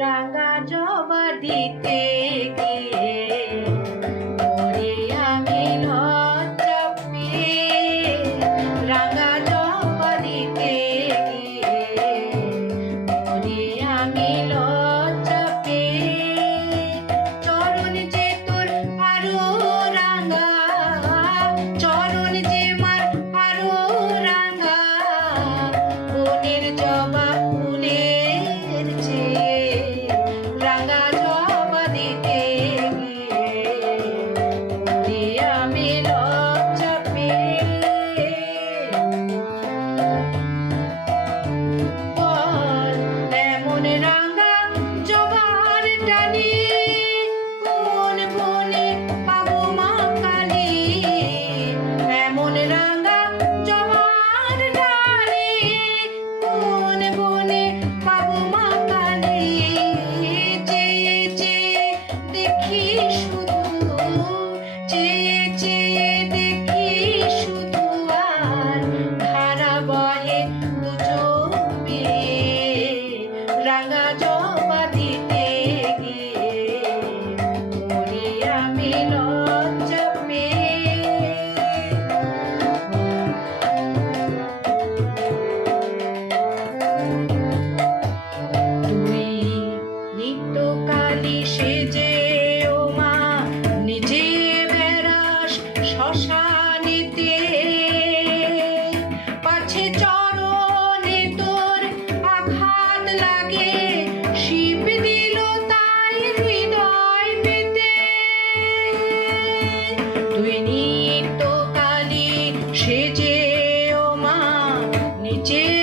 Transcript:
রাঙা জবা দিতে 你。Beijinho.